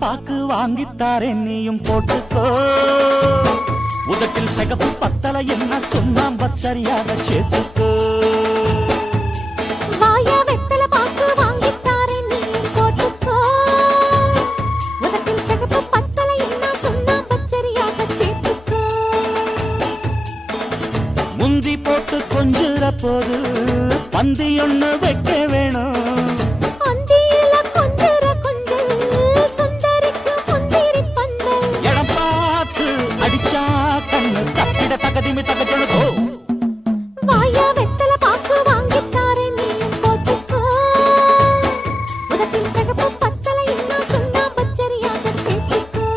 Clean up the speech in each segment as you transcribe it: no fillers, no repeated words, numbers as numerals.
பாக்கு வாங்கித்தாரே நீயும் போட்டுக்கோ. உதட்டில் சிகப்பு பத்தல என்ன சொன்னாம் சரியாக சேர்த்துக்கோ. வாயா வெத்தல பாக்கு வாங்கித்தாரே நீயும் போட்டுக்கோ. உதட்டில் சிகப்பு பத்தல என்ன சொன்னாம் சரியாக சேர்த்துக்கோ. முந்தி போட்டு கொஞ்சுற போது பந்தி ஒண்ணு வைக்க வேணும். தகதிமி தகஜொழுகோ. வாயா வெத்தல பாக்கு வாங்கித்தாரே நீயும் போட்டுக்கோ. உதட்டில் சிகப்பு பத்தல என்ன சொன்னா பச்சரியாக சேர்த்துக்கோ.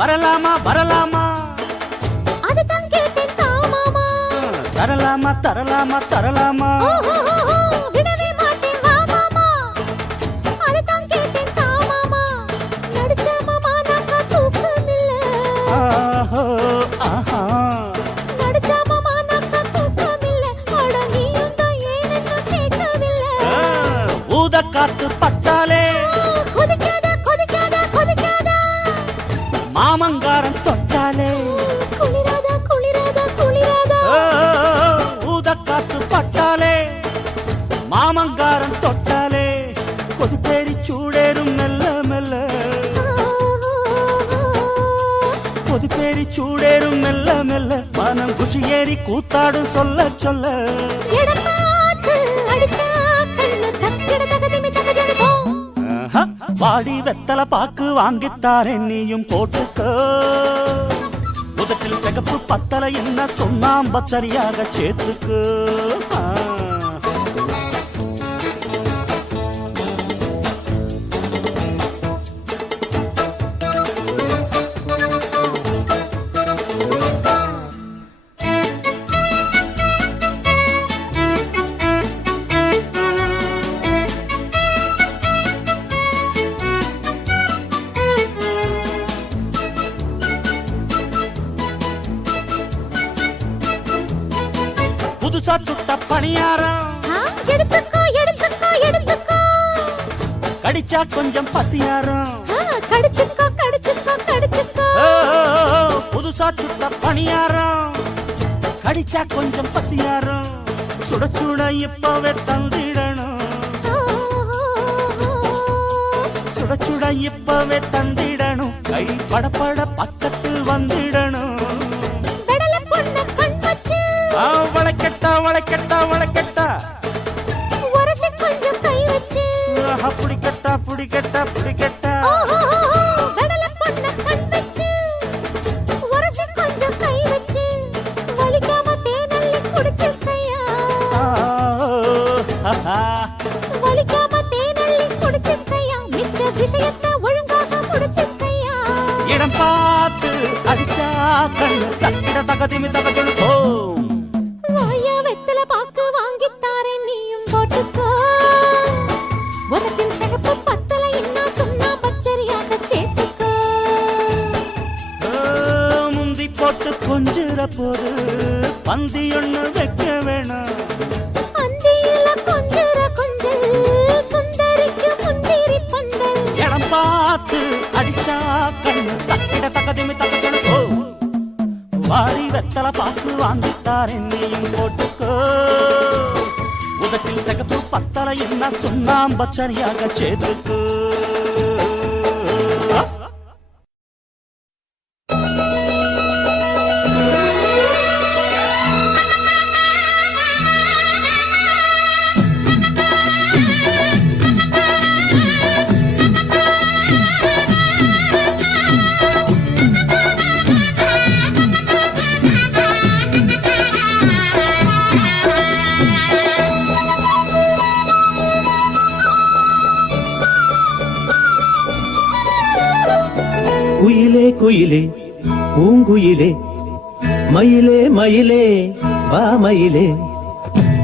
வரலாமா வரலாமா அதுதான் கேட்டேன் தாமாமா. தரலாமா தரலாமா தரலாமா விடவே மாட்டேன் வாமாமா. அதுதான் கேட்டேன் தாமாமா. நடிச்ச மாமா நாக்கா தூக்கமில்ல. நடிச்ச மாமா நாக்கா தூக்கமில்ல. அட நீயும் தான் ஏனென்னு கேட்கவில்லை. ஊத காத்து பட்டாலே கொதிக்காதா கொதிக்காதா கொதிக்காதா. மாமங்காரம் தொட்டாலே குளிராதா குளிராதா குளிராதா. ஊத காத்து பட்டாலே மாமங்காரம் தொட்டாலே கொதிப்பேறி சூடேறும் மெல்ல மெல்ல. கொதிப்பேறி சூடேறும் மெல்ல மெல்ல. மனம் குஷி ஏறி கூத்தாடும் சொல்ல சொல்ல. வாடி வெத்தல பாக்கு வாங்கித்தாரே நீயும் போட்டுக்கோ. உதட்டில் சிகப்பு பத்தல என்ன சொன்னாம் சரியாக சேர்த்துக்கோ. புதுசா சுட்ட பணியாரம் எடுத்துக்கோ எடுத்துக்கோ எடுத்துக்கோ. கடிச்சா கொஞ்சம் பசியாரம். கடிச்சுக்கோ கடிச்சுக்கோ கடிச்சுக்கோ. புதுசா சுட்ட பணியாரம் கடிச்சா கொஞ்சம் பசியாரம். சுட சுட இப்பவே தந்திடணும். சுட சுட இப்பவே தந்திடணும். கை படப்பட பக்கத்தில் வந்திடணும். வளைக்கட்டா வளைக்கட்டா வளைக்கட்டா. உரசி கொஞ்சம் கை வச்சு புடிக்கட்டா புடிக்கட்டா புடிக்கட்டா. கடல பண்ண கண் வச்சு உரசி கொஞ்சம் கை வச்சு வலிக்காம தேனள்ளி குடிச்சிருக்கையா. வலிக்காம தேனள்ளி குடிச்சிருக்கையா. மிச்ச விஷயத்தை ஒழுங்காக முடிச்சிருக்கையா. இடம் பார்த்து அடிச்சா கண்ணு தக்கிட தகதிமி தகஜொழுகோ. வாயா வெத்தல பாக்கு வாங்கித்தாரே நீயும் போட்டுக்கோ. உதட்டில் சிகப்பு பத்தல என்ன சொன்னா பச்சரியாக சேர்த்துக்கோ. முந்தி போட்டு கொஞ்சுற போது பந்தி ஒண்ணு வைக்க வேணாம். அந்தியில கொஞ்சுற கொஞ்சல் சுந்தரிக்கு முந்திரி பந்தல். இடம் பார்த்து அடிச்சா கண்ணு தக்கிட தகதிமி தகஜொழுகோ. வாரி வெத்தல பாக்கு வாங்கித்தாரே நீயும் போட்டுக்கோ. உதட்டில் சிகப்பு பத்தல என்ன சொன்னாம் சரியாக சேர்த்துக்கோ. குயிலே பூங்குயிலே மயிலே மயிலே வா மயிலே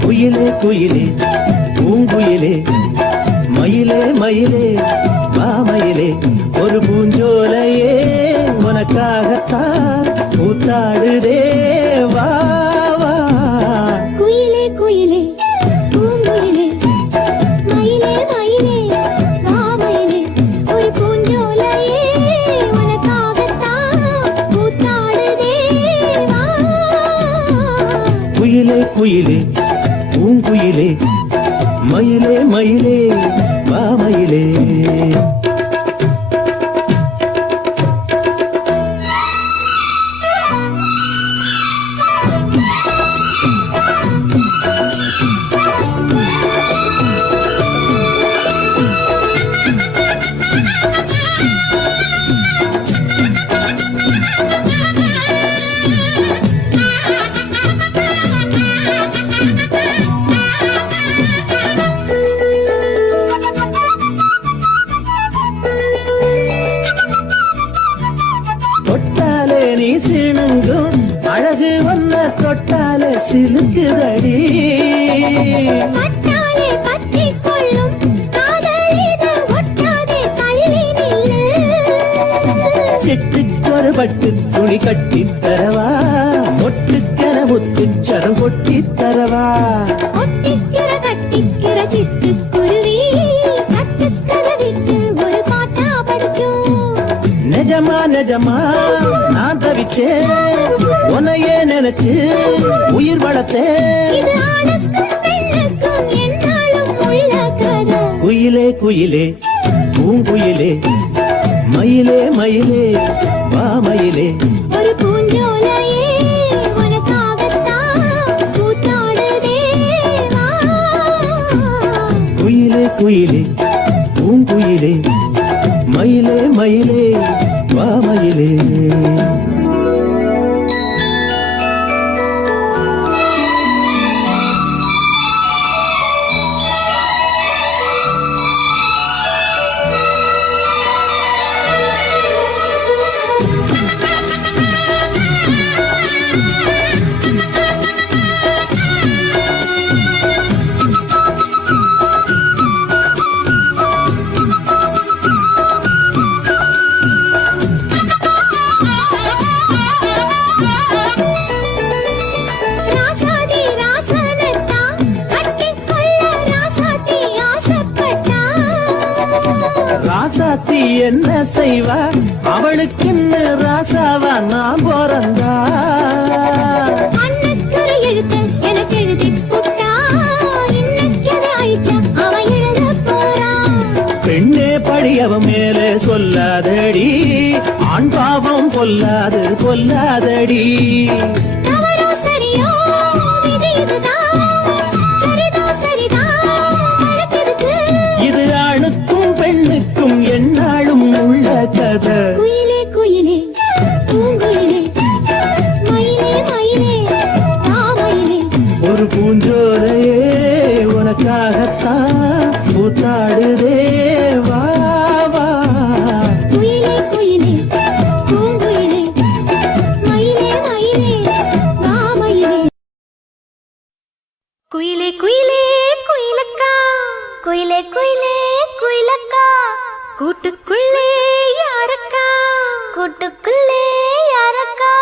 குயிலே குயிலே பூங்குயிலே மயிலே மயிலே வா மயிலே ஒரு பூஞ்சோலையே உனக்காகத்தான் கூத்தாடுதே வா வா குயிலே குயிலே பூங்குயிலே மயிலே மயிலே வா மயிலே ஒரு பூஞ்சோலையே உனக்காகத்தான் கூத்தாடுதே வா குயிலே குயிலே பூங்குயிலே மயிலே மயிலே வா மயிலே தொட்டாலே நீ சிணுங்கும் அழகு ஒன்ன தொட்டாலே சிலுக்குதடி பட்டாலே பற்றிக் கொள்ளும் காதல் இது ஒட்டாதே தள்ளி நில்லு சிட்டுக்கொரு பட்டு துணி கட்டித் தரவா மொட்டுக்கென முத்துச்சரம் கொட்டித் தரவா ஒட்டிக்கிற கட்டிக்கிற சிட்டுக்குருவி கட்டுக்கதை விட்டு ஒரு பாட்டா படிக்கும் நிஜமா நிஜமா நான் தவிச்சேன் உன்னையே நினைச்சு உயிர் வளர்த்தேன் இது ஆணுக்கும் பெண்ணுக்கும் என்னாலும் உள்ள கதை குயிலே குயிலே பூங்குயிலே மயிலே மயிலே வா மயிலே ஒரு பூஞ்சோலையே உனக்காகத்தான் கூத்தாடுதே வா குயிலே குயிலே பூங்குயிலே மயிலே மயிலே வா மயிலே ராசாதி ராசனத்தான் கட்டிக்கொள்ள ராசாத்தி ஆசைப்பட்டா ராசாத்தி என்ன செய்வா அவளுக்குன்னு ராசாவா நான் பிறந்தா அன்னத்துறை எழுத்து எனக்கு எழுதி புட்டா இன்னைக்கதை அழிச்சா அவன் எழுத போறான் பெண்ணே படியவ மேலே சொல்லாதடி ஆண் பாவம் பொல்லாது பொல்லாதடி தவறோ சரியோ விதி இதுதான் சரிதான் சரிதான் வழக்கெதுக்கு இது ஆணுக்கும் பெண்ணுக்கும் எந்நாளும் உள்ள கதை குயிலே குயிலே பூங்குயிலே மயிலே மயிலே வா மயிலே ஒரு பூஞ்சோலையே உனக்காகத்தான் கூத்தாடுதே வா வா குயிலே குயிலே பூங்குயிலே மயிலே மயிலே வா மயிலே குயிலே குயிலே குயிலக்கா குயிலே குயிலே குயிலக்கா கூட்டுக்குள்ளே யாரக்கா கூட்டுக்குள்ளே யாரக்கா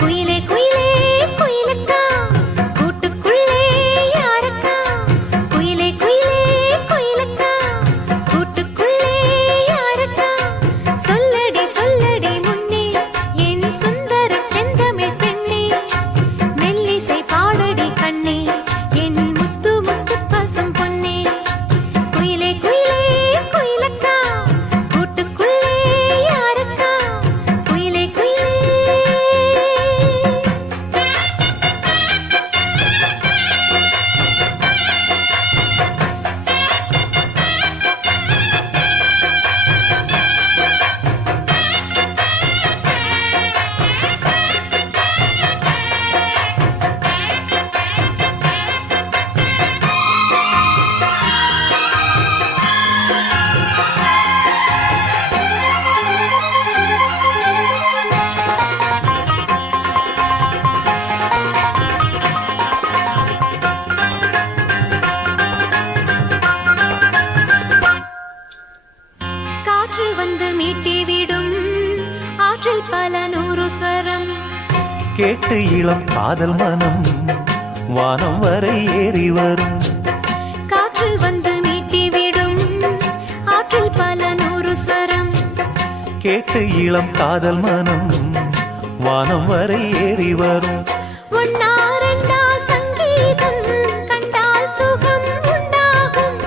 குயிலே குயிலே குயிலக்கா கூட்டுக்குள்ளே யாரக்கா குயிலே குயிலே குயிலக்கா கூட்டுக்குள்ளே யாரக்கா சொல்ல கேட்டு இளம் காதல் மனம் வானம் வரை ஏறி வரும். காற்று வந்து மீட்டிவிடும் ஆற்றில் பல நூறு ஸ்வரம். கேட்டு இளம் காதல் மனம் வானம் வரை ஏறி வரும். ஒன்னா ரெண்டா சங்கீதம் கண்டால் சுகம் உண்டாகும்.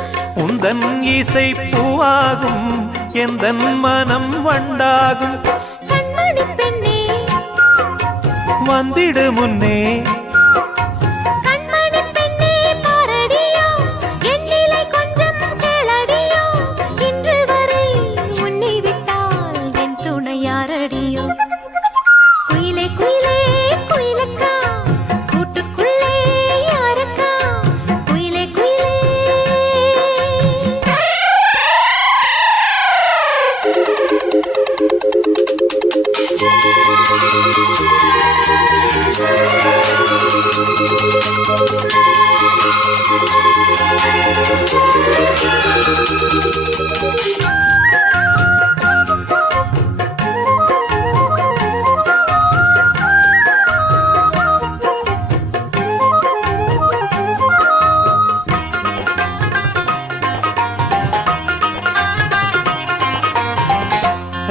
உந்தன் இசை பூவாகும் எந்தன் மனம் வண்டாகும். கண்மணி பெண்ணே வந்திடு முன்னே கண்மணி பெண்ணே பாரடியோ என் நிலை கொஞ்சம் கேளடியோ. இன்று வரை உன்னை விட்டால் என் துணை யாரடியோ. குயிலே குயிலே குயிலக்கா கூட்டுக்குள்ளே யாரக்கா. குயிலே குயிலே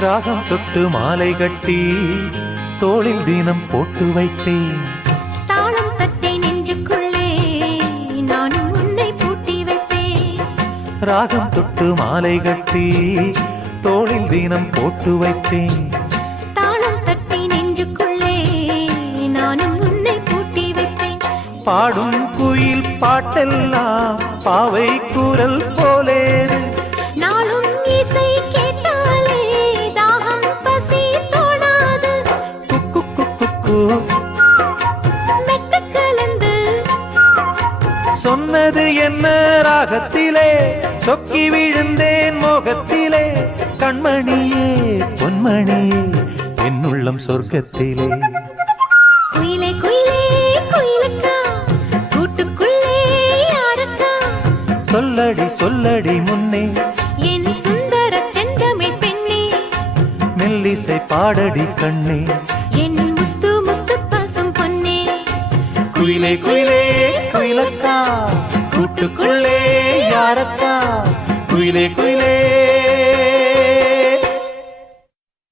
ராகம் தொட்டு மாலை கட்டி தோளில் தினம் போட்டு வைத்தேன். தாளம் தட்டை நெஞ்சுக்குள்ளே நானும் உன்னை பூட்டி வைப்பேன். ராகம் தொட்டு மாலை கட்டி தோளில் தினம் போட்டு வைத்தேன். தாளம் தட்டை நெஞ்சுக்குள்ளே நானும் உன்னை பூட்டி வைப்பேன். பாடும் குயில் பாட்டெல்லாம் பாவை குரல் போலேது. நாளும் இசை கேட்டாலே தாகம் பசி தோணாது. குக்கு குக்கு மெட்டு கலந்து சொன்னது என்ன ராகத்திலே சொக்கி விழுந்தேன் மோகத்திலே. கண்மணியே பொன்மணியே என்னுள்ளம் சொர்க்கத்திலே. குயிலே குயிலே குயிலக்கா கூட்டுக்குள்ளே யாரக்கா. சொல்லடி சொல்லடி முன்னே என் சுந்தர செந்தமிழ் பெண்ணே. மெல்லிசை பாடடி கண்ணே. என் முத்து முத்து பசும் பொன்னே. குயிலே குயிலே குயிலக்கா கூட்டுக்குள்ளே யாரக்கா. குயிலே குயிலே.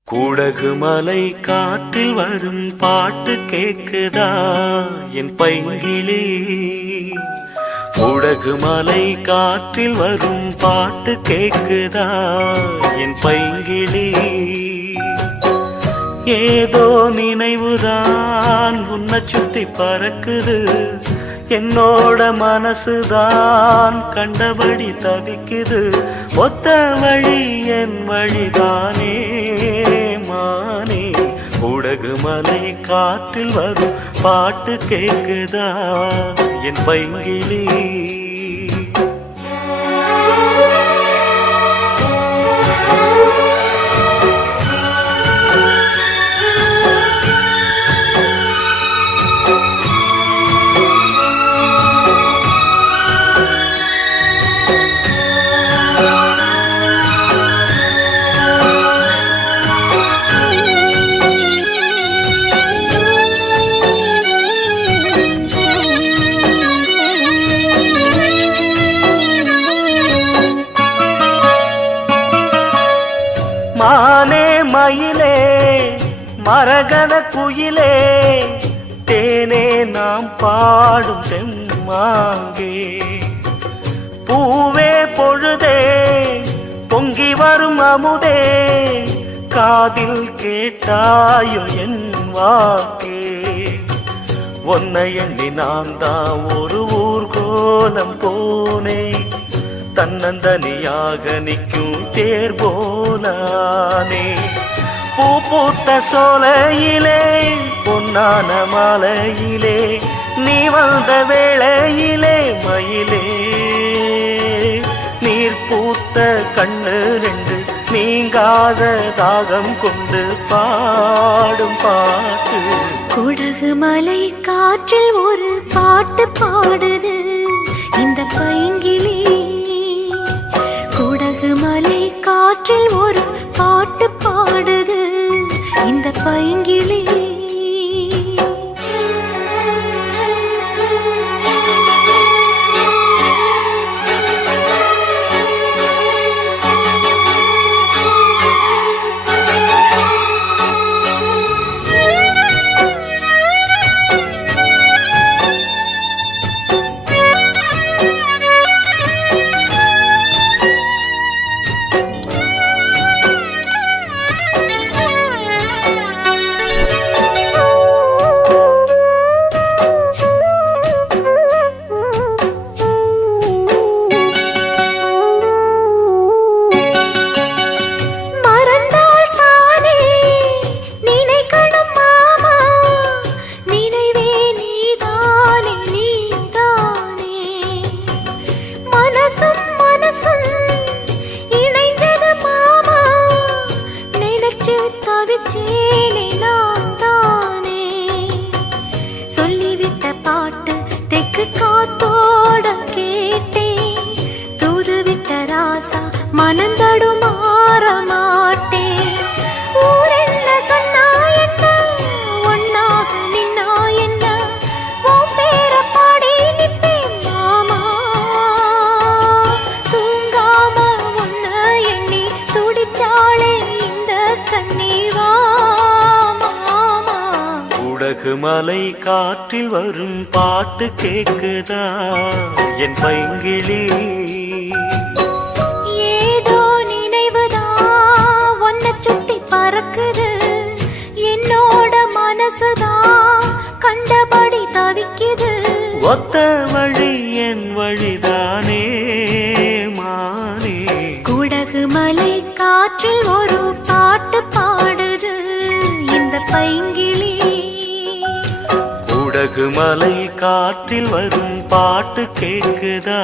கூடகு மலை காற்றில் வரும் பாட்டு கேக்குதா என் பைங்கிளி. கூடகு மலை காற்றில் வரும் பாட்டு கேக்குதா என் பைங்கிளி. ஏதோ நினைவுதான் உன்னை சுத்தி பறக்குது. என்னோட மனசுதான் கண்டபடி தவிக்குது. ஒத்த வழி என் வழிதானே மானே. கூடகு மலை காற்றில் வரும் பாட்டு கேக்குதா என் பைங்கிளி. மானே மயிலே மரகத குயிலே தேனே நாம் பாடும் செம்மாங்கே. பூவே பொழுதே பொங்கி வரும் அமுதே காதில் கேட்டாயோ என் வாக்கே. ஒன்னை எண்ணி நான் தான் ஒரு ஊர்கோலம் போனேன். தன்னந்தனியாக நிற்கும் தேர் போலானே. பூ பூத்த சோலையிலே பொன்னான மாலையிலே நீ வந்த வேளையிலே மயிலே. நீர் பூத்த கண்ணு ரெண்டு நீங்காத தாகம் கொண்டு பாடும் பாட்டு. குடகு மலை காற்றில் ஒரு பாட்டு பாடுது இந்த பைங்கிளி. குடகு மலை காற்றில் ஒரு பாட்டு பாடுது இந்த பைங்கிளி. குடகு மலை காற்றில் வரும் பாட்டு கேக்குதா என் பைங்கிளி? ஏதோ நினைவுதான் ஒன்ன சுத்தி பறக்குது, என்னோட மனசுதான் கண்டபடி தவிக்குது. ஒத்த வழி என் வழிதானே மானே. குடகு மலை காற்றில் ஒரு பாட்டு பாடுது இந்த பைங்கிளி. குடகு மலை காற்றில் வரும் பாட்டு கேக்குதா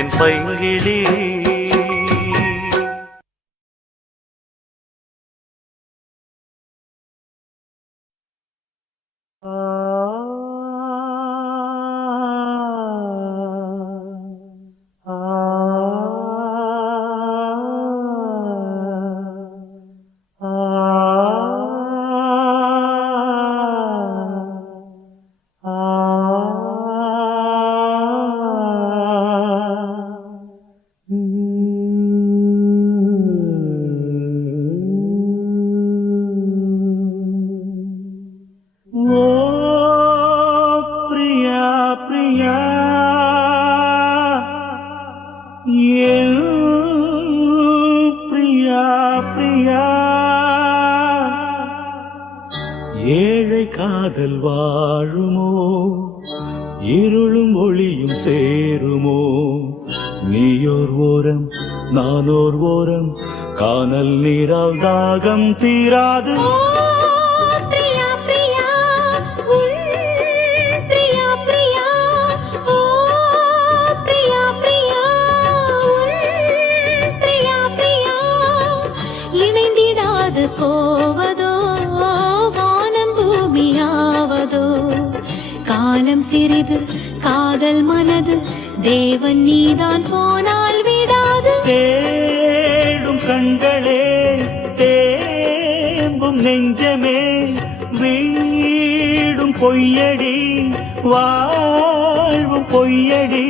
என் பைங்கிளி? ஏழை காதல் வாழுமோ, இருளும் ஒளியும் சேருமோ? நீயோர் ஓரம் நானோர் ஓரம், கானல் நீரால் தாகம் தீராது. பிரியா பிரியா உன் பிரியா பிரியா, ஓ பிரியா பிரியா உன் பிரியா பிரியா, இணைந்திடாது போவதோ வானம் பூமியாவதோ? காலம் சிறிது காதல் மனது, தேவன் நீதான் போனால் விடாது. தேடும் கண்களே தேம்பும் நெஞ்சமே, வீடும் பொய்யடி வாழ்வும் பொய்யடி.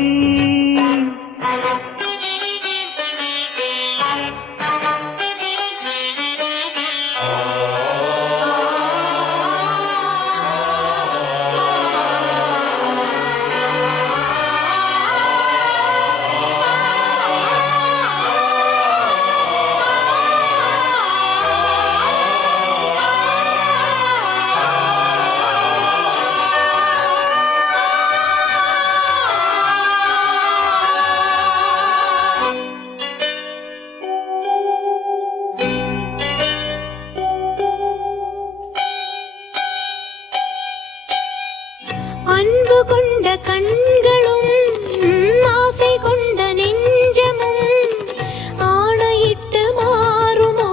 அன்பு கொண்ட கண்களும் ஆசை கொண்ட நெஞ்சமும் ஆணையிட்டு மாறுமோ,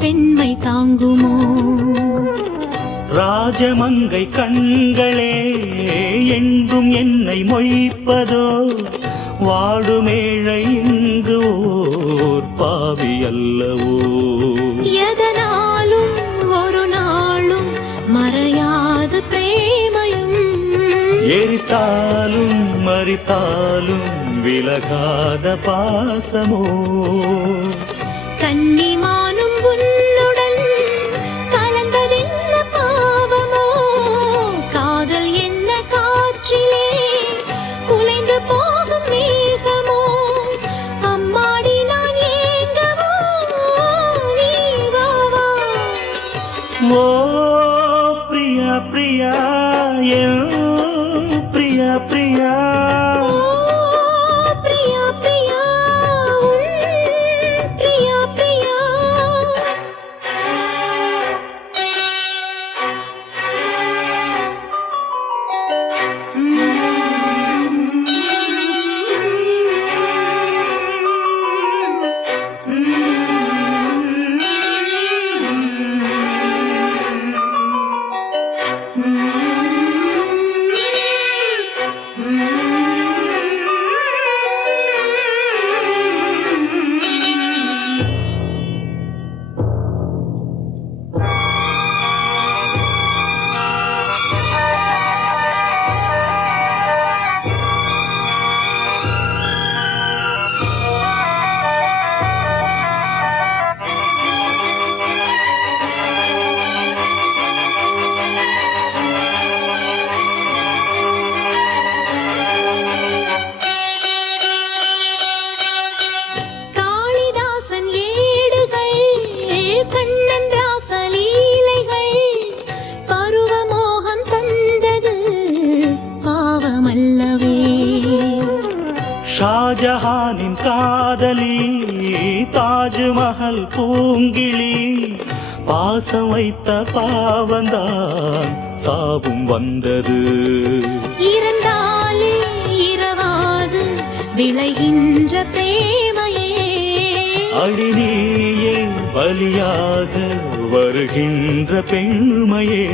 பெண்மை தாங்குமோ? ராஜமங்கை கண்களே எங்கும் என்னை மொய்ப்பதோ, வாடுமேழை இங்கு ஓர் பாவி அல்லவோ? எதனாலும் ஒரு நாளும் மறையாது பிரேமையும், எரித்தாலும் மறித்தாலும் விலகாத பாசமோ? கன்னிமானும் உன்னுடன் கலந்ததென்ன பாவமோ? காதல் என்ன காற்றிலே குலைந்து போகும் மேகமோ? அம்மாடி நான் ஏங்கவோ, நீ வா வா. ஓ பிரியா பிரியா என் பிரியா பிரியா, ஓ பிரியா பிரியா உன் பிரியா பிரியா. ஷாஜஹானின் காதலி தாஜ்மஹல் பூங்கிளி பாசம் வைத்த பாவந்தான் சாபம் வந்தது. இருந்தாலே இரவாது விளைகின்ற பிரேமையே அடிநீயே பலியாக வருகின்ற பெண்மையே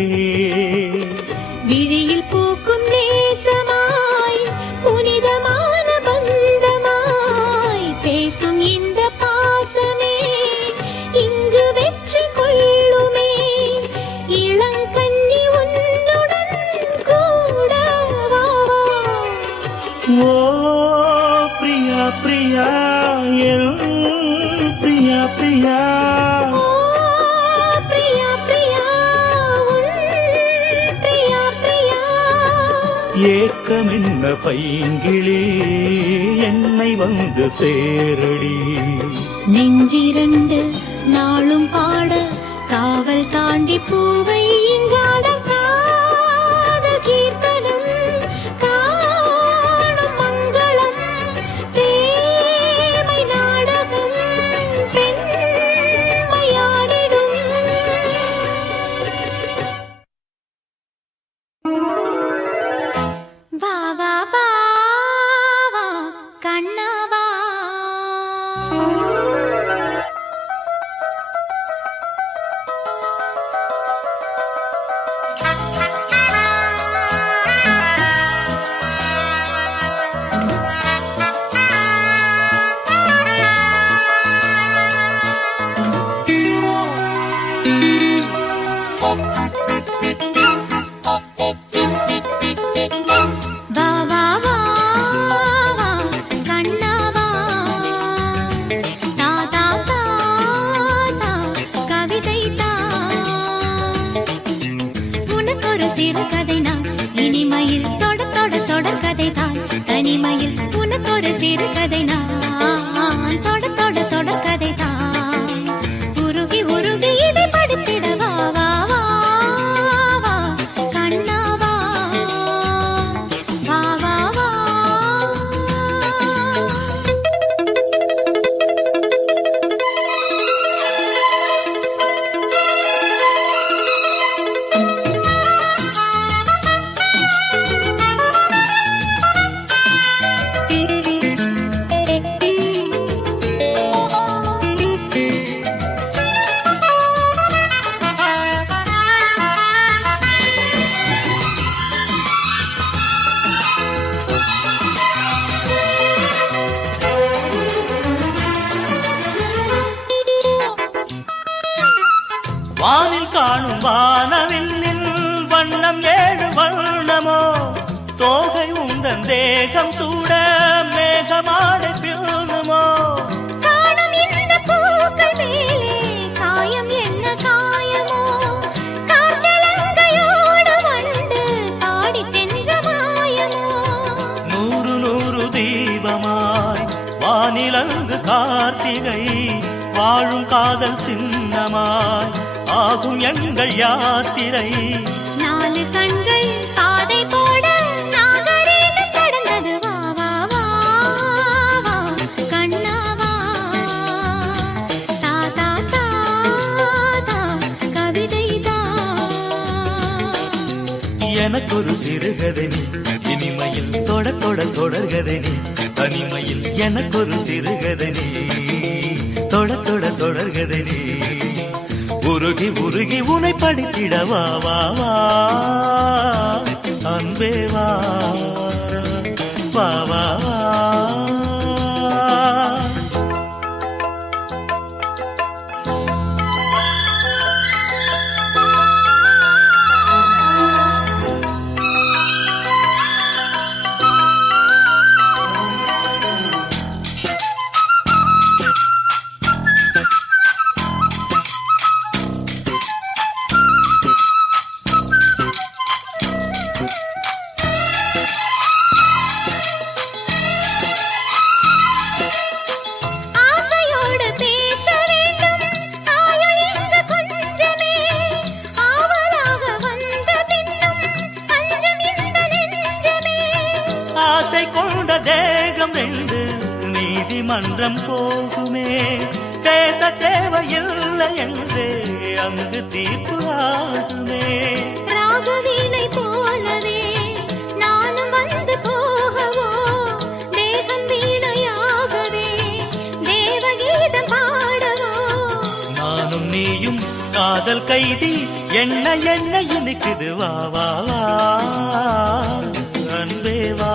விழியில் பூக்கும் நேசமாய் புனிதமான பந்தமாய் பேசும் இந்த பாசமே இங்கு வெற்றி கொள்ளுமே. இளங்கண்ணி உன்னுடன் கூட வா. ஓ பிரியா பிரியா என் பிரியா பிரியா ஓ பிரியா பிரியா உன் பிரியா பிரியா. ஏக்கம் என்ன பைங்கிளி என்னை வந்து சேரடி. நெஞ்சிரண்டு நாளும் பாட காவல் தாண்டி பூவை இங்காட காதல் கீர்த்தனம் காணும் மங்களம் தேமை நாடகம் செம்மையாடிடும். வா வா வா வா கண்ணவா. வா வா வா வா கண்ணவா. தா தா தா தா கவிதை தா. உனக்கொரு சிறு கதை நான் இனிமையில் தொட தொட தொடர்கதை தான் தனிமையில். உனக்கொரு சிறு கதை நான் தொட தொட தொடர்கதை தான். உருகி உருகி இதை படித்திட வா வா வா வா கண்ணவா. வா வா வா. வானில் காணும் வானவில்லின் வண்ணம் ஏழு வண்ணமோ தோகை உந்தன் தேகம் சூட மேகமாடை பில்லுமோ. காணும் இந்த பூக்கள் மேலே காயம் என்ன காயமோ. காற்றலங்கையோடு வண்டு பாடி சென்ற மாயமோ. நூறு நூறு தீபமாய் வானிலங்கு கார்த்திகை வாழும் காதல் சின்னமாய் ஆகும் எங்கள் யாத்திரை. நாலு கண்கள் பாதை போட நாகரீகம் கடந்தது. வா வா வா வா கண்ணவா. தா தா தா தா கவிதை தா. எனக்கொரு சிறுகதை நீ இனிமையில் தொட தொட தொடர்கதை நீ தனிமையில். எனக்கொரு சிறுகதை நீ தொட தொட தொடர்கதை நீ. உருகி உருகி உனை படித்திட வா வா வா அன்பே வா வா வா வா. ஆசை கொண்ட தேகம் ரெண்டு நீதிமன்றம் போகுமே, பேச தேவையில்லை என்றே அங்கு தீர்ப்பு ஆகுமே. ராகவீணை போலவே நானும் வந்து போகவோ, தேவன் வீணையாகவே தேவகீதம் பாடவோ. நானும் நீயும் காதல் கைதி, என்ன என்ன இனிக்குது, வா வா வா அன்பே வா,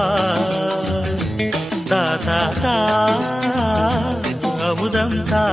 தா தா தா அமுதம் தா.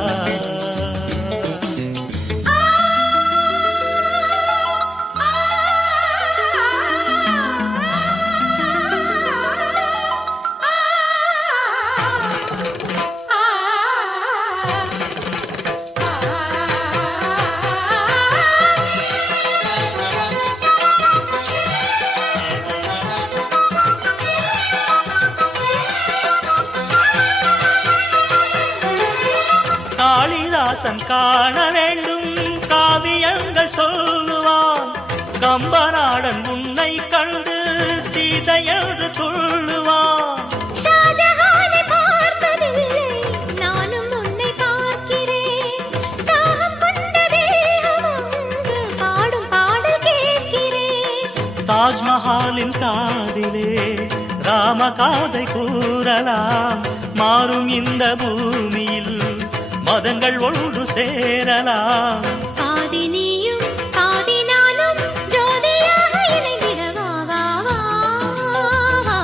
காளிதாசன் காண வேண்டும் காவியங்கள் சொல்லுவான், கம்பநாடன் உன்னை கண்டு சீதையென்று துள்ளுவான். ஷாஜஹானை பார்த்ததில்லை, நானும் உன்னை பார்க்கிறேன். தாகம் கொண்ட தேகம் அங்கு பாடும் பாடல் கேட்கிறேன். தாஜ்மஹாலின் காதிலே ராம காதை கூறலாம், மாறும் இந்த பூமியில் மதங்கள் ஒன்று சேரலாம். பாதி நீயும் பாதி நானும் ஜோதியாக இணைந்திட வா வா வா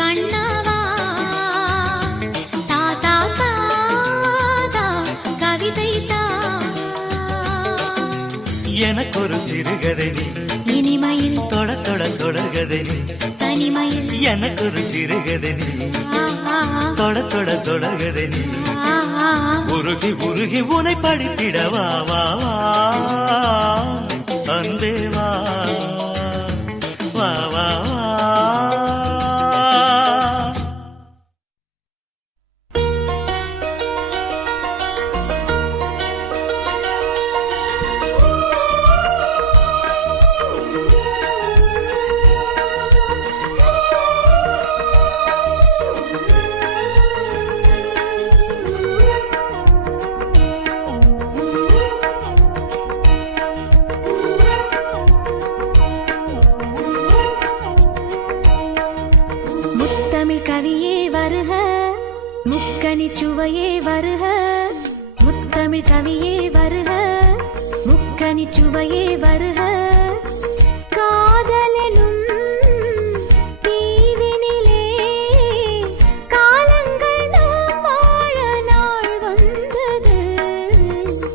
கண்ணவா, தா தா தா தா கவிதை தா. எனக்கொரு சிறுகதை நீ, இனிமையில் தொட தொட தொடர்கதை நீ, தனிமையில் எனக்கொரு சிறுகதை நீ, தொட தொட தொடர்கதை நீ, உருகி உருகி உனை படித்திட வா வா வா அன்பே வா வா வா வா. முக்கனிச் சுவையே வருக, முத்தமிழ் கவியே வருக, முக்கனிச் சுவையே வருக. காதலெனும் தீவினிலே காலங்கள் நாம் வாழ நாள் வந்தது.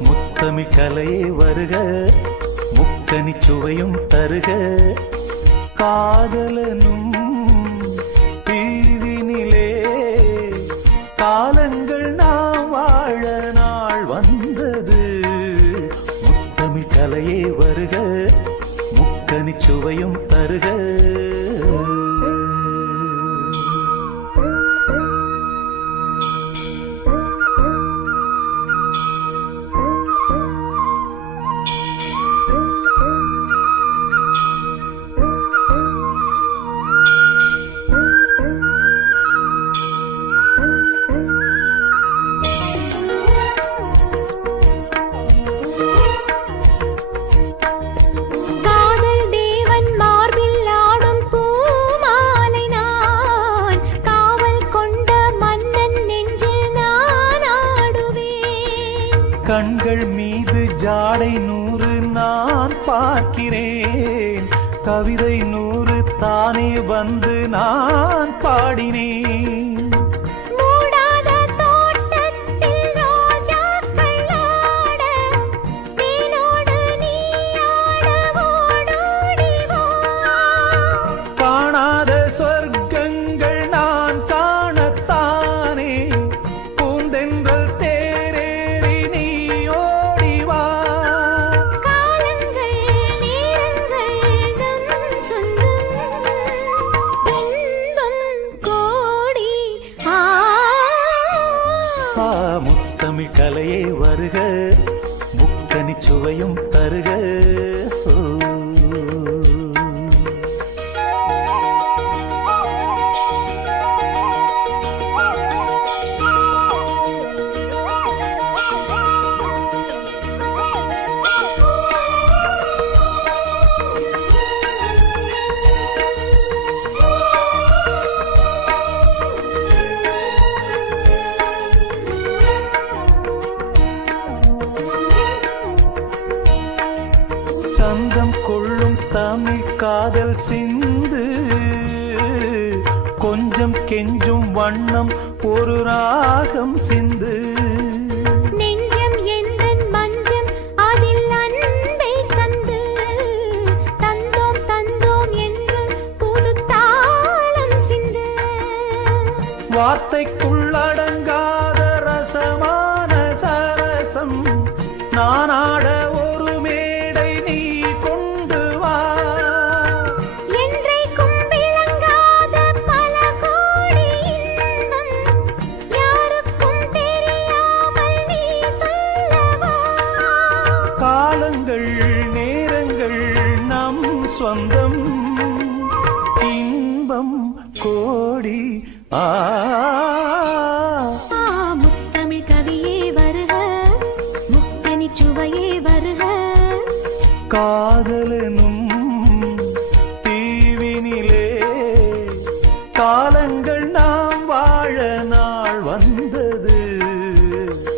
முத்தமிழ் கலையே வருக, முக்கனிச் சுவையும் தருக. காதலனும் தீவினிலே காலங்கள் நாம் வாழ நாள் வந்தது. முத்தமிழ் கலையே வருக, முக்கனிச் சுவையும் தருக. கண்கள் மீது ஜாடை 100 நான் பார்க்கிறேன், கவிதை 100 தானே வந்து நான் பாடினேன். காணாத சொர்க்கங்கள் நான் காணத்தானே, பூந்தென்றல் தேரேறி நீ ஓடிவா. காலங்கள் நேரங்கள் நம் சொந்தம், இன்பம் கோடி தமிழ் காதல் சிந்து கொஞ்சம் கெஞ்சும் வண்ணம் ஒரு ராகம் சிந்து நெஞ்சம் எந்தன் மஞ்சம் அதில் அன்பை தந்து தந்தோம் தந்தோம் என்று புது தாளம் சிந்து வார்த்தைக்குள்ளடங்காத ரசமான சரசம் நானாட ஒரு மேடை நீ கொண்டு வா என்றைக்கும் விளங்காத பல கோடி இன்பம் யாருக்கும் தெரியாமல் நீ சொல்லவா காலங்கள் நேரங்கள் நம் சொந்தம் இன்பம் கோடி முத்தமிழ் கவியே வருக முத்தனி சுவையே வருக காதலனும் தீவினிலே காலங்கள் நாம் வாழ நாள் வந்தது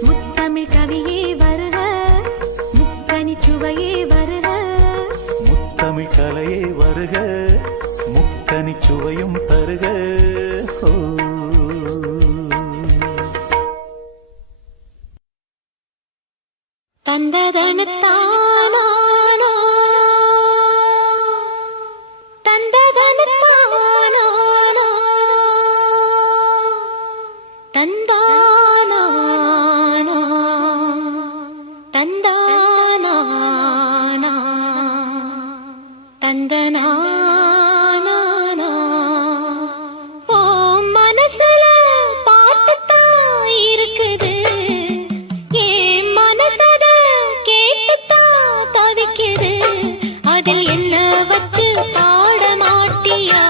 முத்தமிழ் கவியே வருக முத்தனி சுவையே வருக முத்தமிழ் கலையே வருக முக்கனி சுவையும் தருக ஓ. தந்ததனத்தானா தந்ததனத்தானா தந்தானா தந்தானா தந்தனா மனசுல பாட்டுத்தான் இருக்குது ஏன் மனசத கேட்டுத்தான் தவிக்குது அதில் என்ன வச்சு பாட மாட்டியா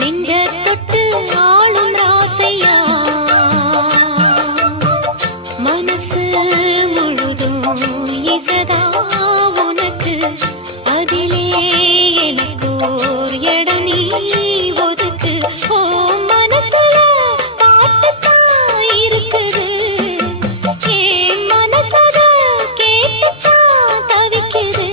நெஞ்ச தொட்டு ஆளும் ராசையா மனசு முழுதும் இசதா உனக்கு அதிலே எனக்கு ஓர் இடம் நீ ஒதுக்கு ஓ மனசுல பாட்டுத்தான் இருக்குது ஏன் மனசத கேட்டுத்தான் தவிக்குது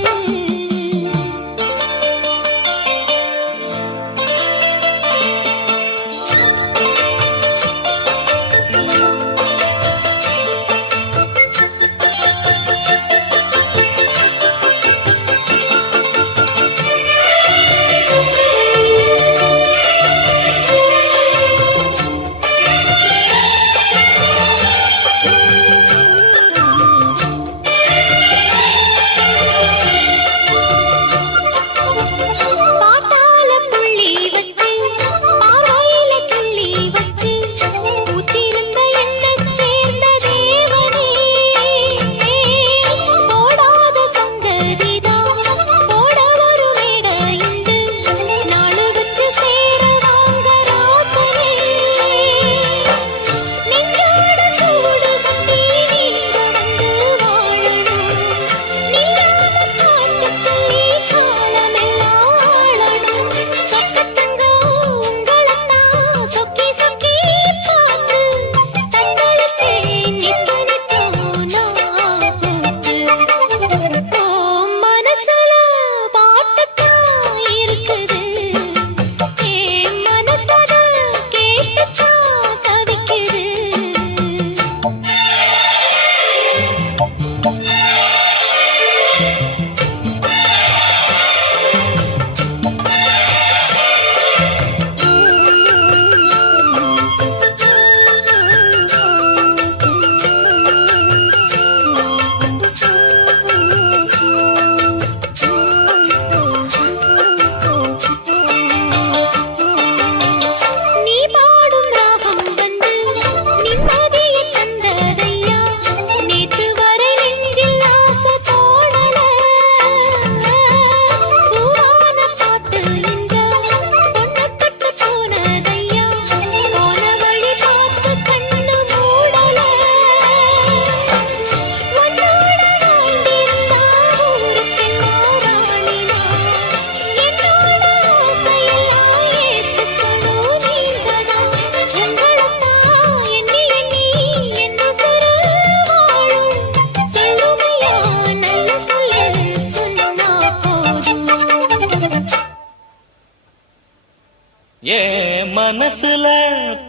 மனசுல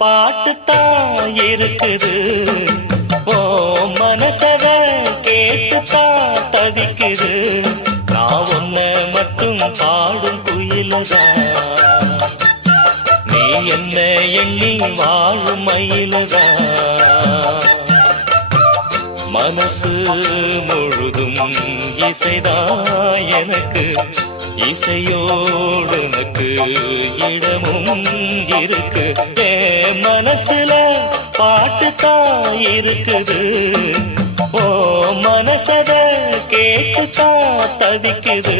பாட்டுத்தான் இருக்குது, ஓ மனசத கேட்டுத்தான் தவிக்குது. நான் ஒன்ன மட்டும் பாடும் குயிலதான், நீ என்ன எண்ணி வாழும் மயிலதான். மனசு முழுதும் இசைதான் எனக்கு, இசையோடு எனக்கு இடமும் இருக்கு. என் மனசுல பாட்டுத்தான் இருக்குது, ஓ மனசத கேட்டுத்தான் தவிக்குது.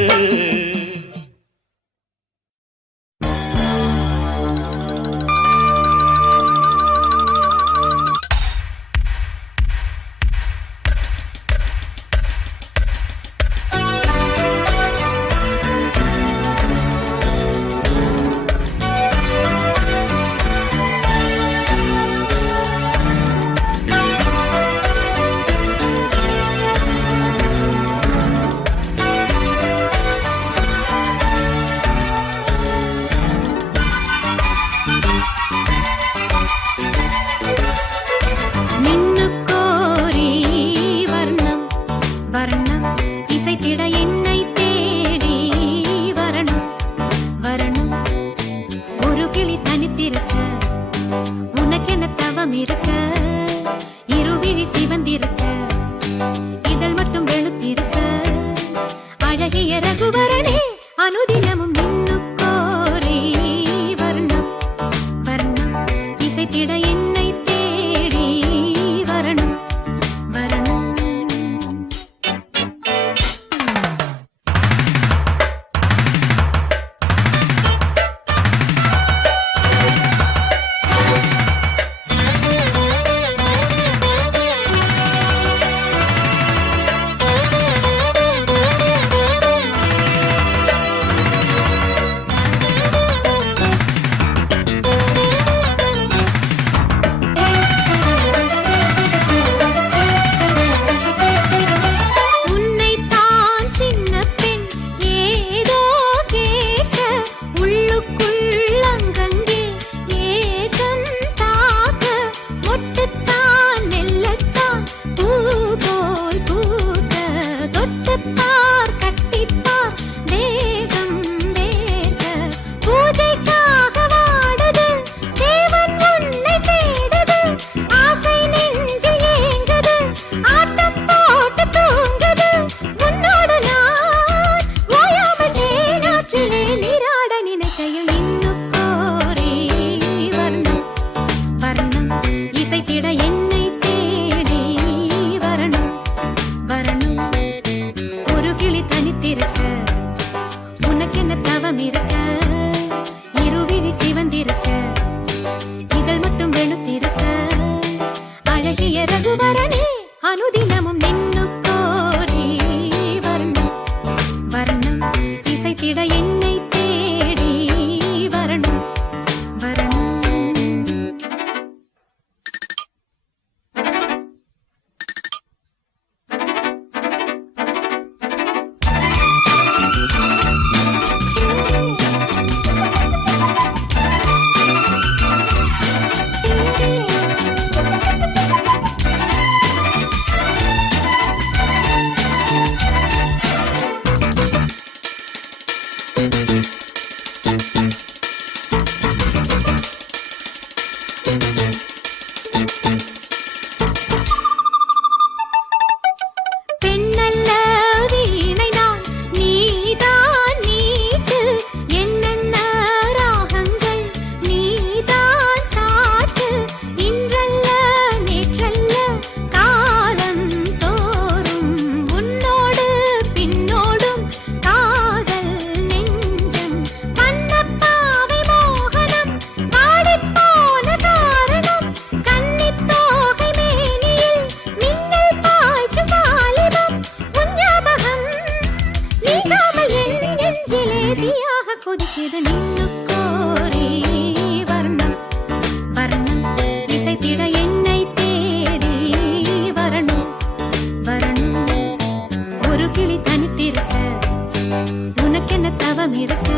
உனக்கென்ன தவம் இருக்க,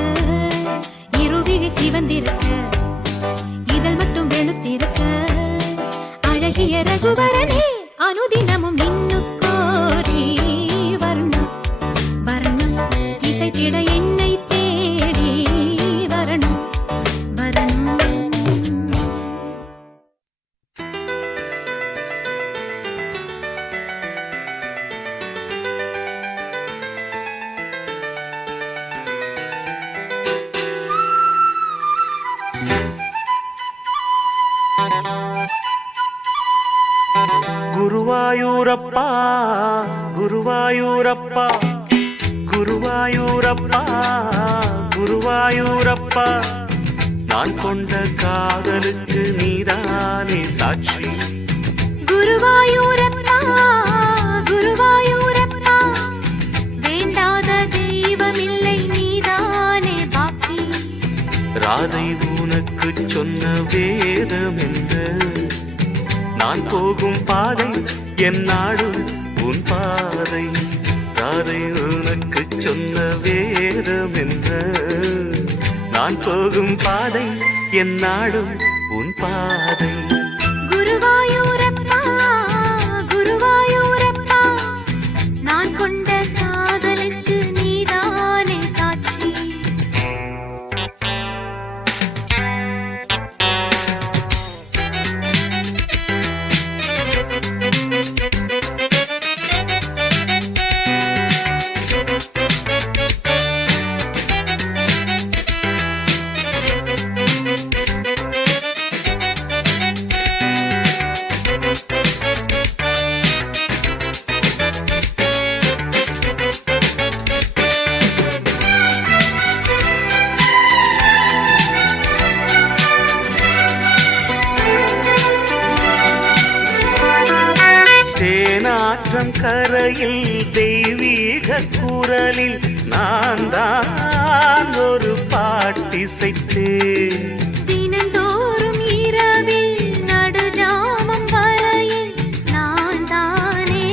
இருவிழி சிவந்திருக்க, இதழ் மட்டும் வெளுத்திருக்க அழகிய ரகுவரனே அனுதினமும் நின்னுக்கோரி வர்ணம் வர்ணம் இசைத்திட என்னை தேடி வரணும் வரணும். குருவாயூரப்பா குருவாயூரப்பா குருவாயூரப்பா குருவாயூரப்பா நான் கொண்ட காதலுக்கு நீதானே சாட்சி. குருவாயூரப்பா குருவாயூரப்பா வேண்டாத தெய்வமில்லை நீதானே பாக்கி. ராதை உனக்கு சொன்ன வேதம் என்ன? நான் போகும் பாதை என் நாடும் உன் பாதை. ராதை உனக்கு சொன்ன வேதம் என்ன? நான் போகும் பாதை என் நாடும் உன் பாதை. குருவாயூரப்பா குருவாயூரப்பா நான் கொண்ட காதலுக்கு நீதானே சாட்சி. தேனாற்றம் கரையில் தெய்வீக குரலில் நான் தான் ஒரு பாட்டிசைத்தேன். தினந்தோறும் இரவில் நடுஜாமம் வரையில் நான் தானே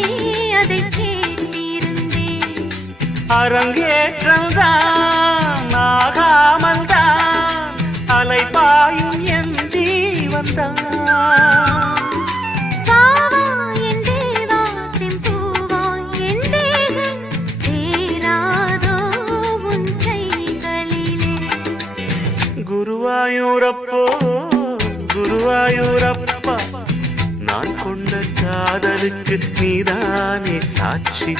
அதை கேட்டிருந்தேன். அரங்கேற்றம்தான் ஆகாமல் தான் அலைபாயும் என் ஜீவன்தான். குருவாயூரப்போ குருவாயூரப்பா நான் கொண்ட காதலுக்கு நீதானே சாட்சி.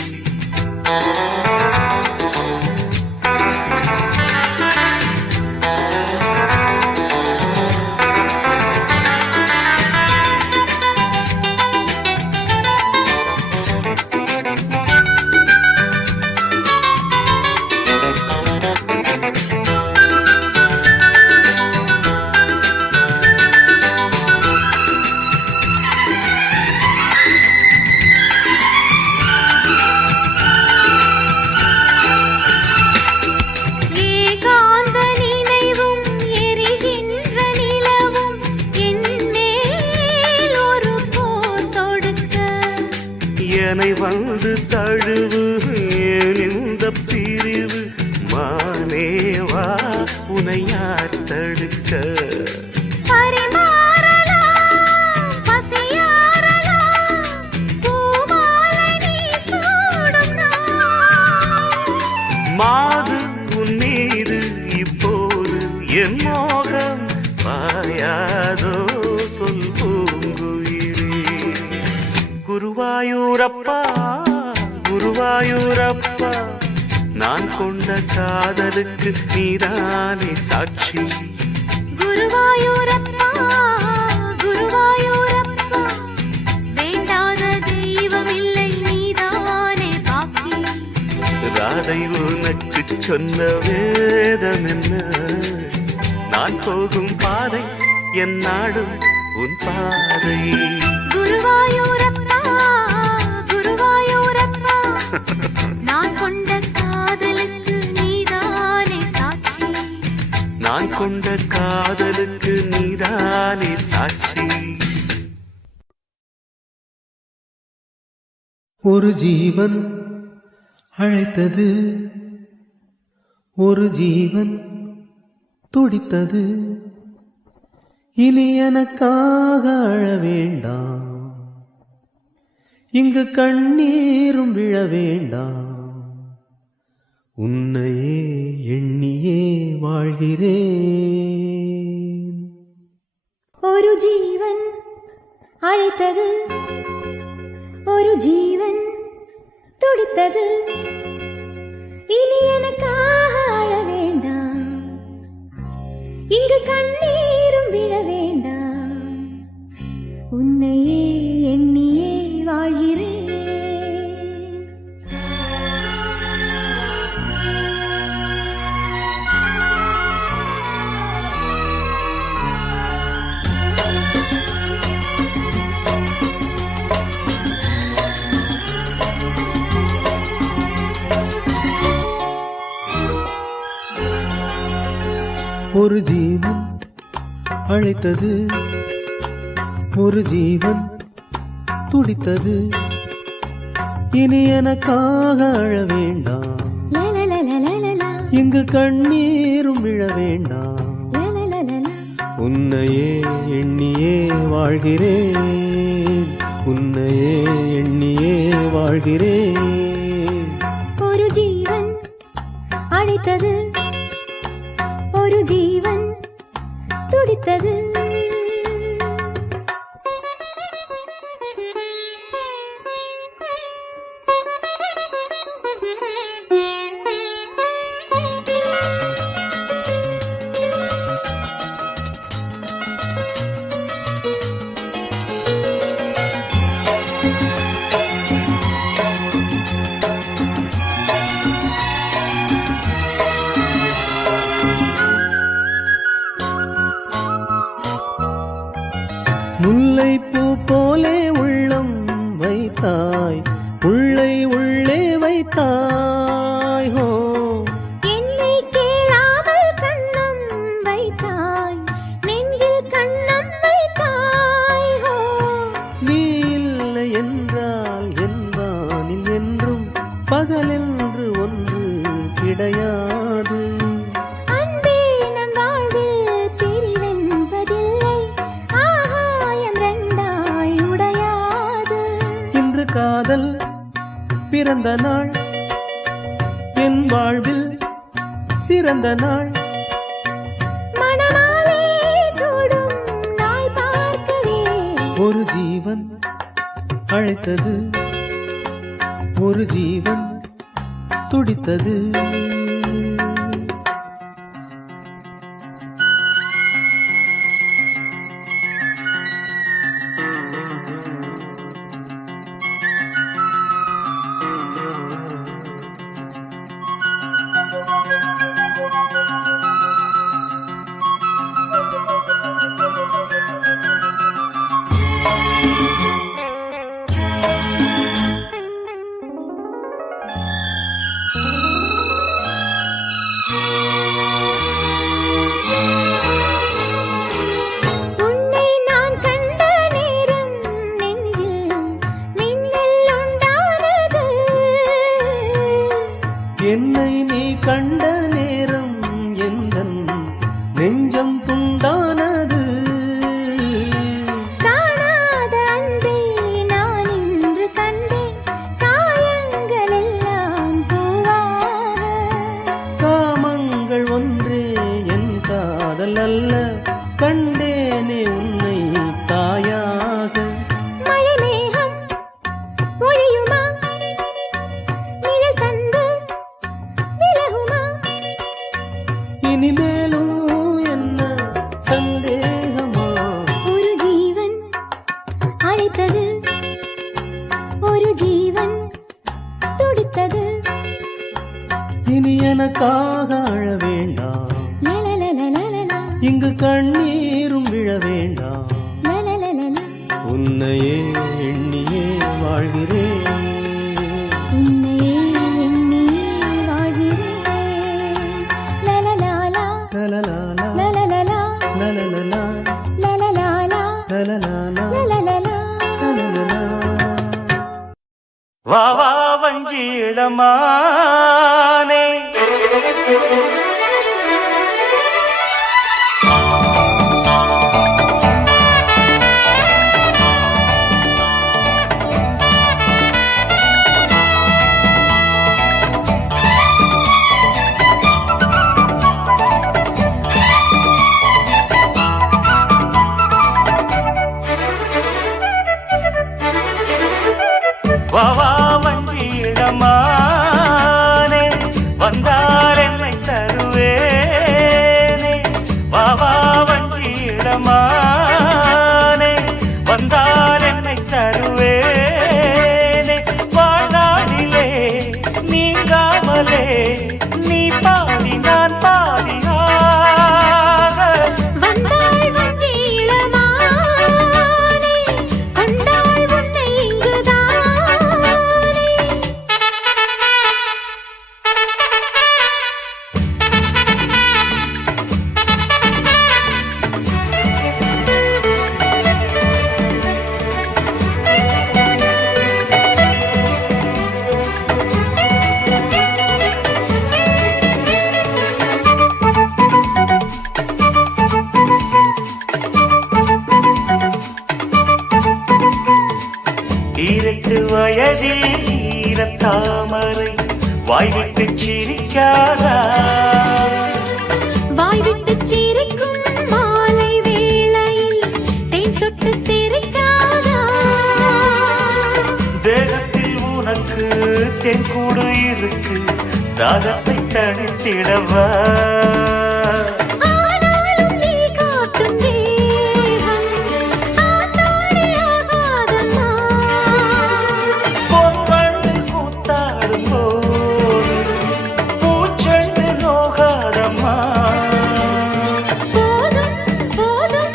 என்னை வந்து தழுவு இந்த பிரிவு மானேவா உனை யார் தடுக்க. மாது உன் மீது இப்போது என் மோகம் பாயாதோ சொல் பூங்குயிரே. குருவாயூரப்பா குருவாயூரப்பா நான் கொண்ட காதலுக்கு நீதானே சாட்சி. குருவாயூரப்பா குருவாயூரப்பா வேண்டாத தெய்வமில்லை நீதானே பாக்கி. ராதை உனக்கு சொன்ன வேதம் என்ன? நான் போகும் பாதை என் நாடும் உன் பாதை. குருவாயூரப்பா குருவாயூரப்பா நான் கொண்ட காதலுக்கு நீதானே சாட்சி. நான் கொண்ட காதலுக்கு நீதானே சாட்சி. ஒரு ஜீவன் அழைத்தது, ஒரு ஜீவன் துடித்தது, இனி எனக்காக அழ வேண்டாம், இங்கு கண்ணீரும் விழ வேண்டாம். உன்னையே எண்ணியே வாழ்கிறேன். ஒரு ஜீவன் அழைத்தது, ஒரு ஜீவன் துடித்தது. இனி எனக்காக அழ வேண்டாம், இங்கு கண்ணீரும் விழ வேண்டாம். உன்னையே எண்ணியே வாழ்கிறேன். ஒரு ஜீவன் அழைத்தது, ஒரு ஜீவன் துடித்தது. இனி எனக்காக அழ வேண்டாம், இங்கு கண்ணீரும் விழ வேண்டாம். உன்னையே எண்ணியே வாழ்கிறேன், உன்னையே எண்ணியே வாழ்கிறேன். ஒரு ஜீவன் அழைத்தது, ஒரு ஜீவன் துடித்தது. முல்லைப்பூ போலே உள்ளம் வைத்தாய், உள்ளை உள்ளே வைத்தாய். ஹோ என்னை கேளாமல் கண்ணம் வைத்தாய், நெஞ்சில் கண்ணம் வைத்தாய். ஹோ நீ இல்லை என்றால் என் வானில் என்றும் பகலென்று ஒன்று கிடையாது. அன்பே நம் வாழ்வில் பிரிவென்பதில்லை, ஆகாயம் ரெண்டாய் உடையாது. இன்று காதல் பிறந்த நாள், என் வாழ்வில் சிறந்த நாள். மணமாலை சூடும் நாள் பார்க்கவே ஒரு ஜீவன் அழைத்தது, ஒரு ஜீவன் துடித்தது. உன்னை நான் கண்ட நேரம் நெஞ்சில் மின்னல் உண்டானது. என்னை நீ கண்ட நேரம் எந்தன் நெஞ்சம் துண்டானது. காணாத அன்பை நான் இன்று கண்டேன், காயங்கள் எல்லாம் பூவாக. காமங்கள் ஒன்றே என் காதல் அல்ல, கண்டேனே உன்னை தாயாக. மழை மேகம் பொழியுமா, நிழல் தந்து விலகுமா. இனிமேலும் என்ன சந்தேகமா? ஒரு ஜீவன் அழைத்தது, ஒரு ஜீவன் துடித்தது. இனி எனக்காக அழ வேண்டாம், லலலலலலலா, இங்கு கண்ணீரும் விழ வேண்டாம். லலலலலா. உன்னையே எண்ணியே வாழ்கிறேன், உன்னையே எண்ணியே வாழ்கிறேன். லலலாலா, லலலாலா, லலலலா, லலலலா, லலலாலா, லலலாலா, லலலலா. லலலலா. வா வா வஞ்சி இளமானே, தாமரை வாய்விட்டு சிரிக்காதா வாய்விட்டு சிரிக்கும் மாலை வேளையில் தேன் சொட்டு சிரிக்காதா தேகத்தில் உனக்கு தென்கூடு இருக்கு தாகத்தை தணித்திடவா ஆனாலும் நீ காட்டும் தேகம் ஆத்தாடியாகாதம்மா பொன்வண்டு கூத்தாடும் போது பூச்செண்டு நோகாதம்மா போதும் போதும்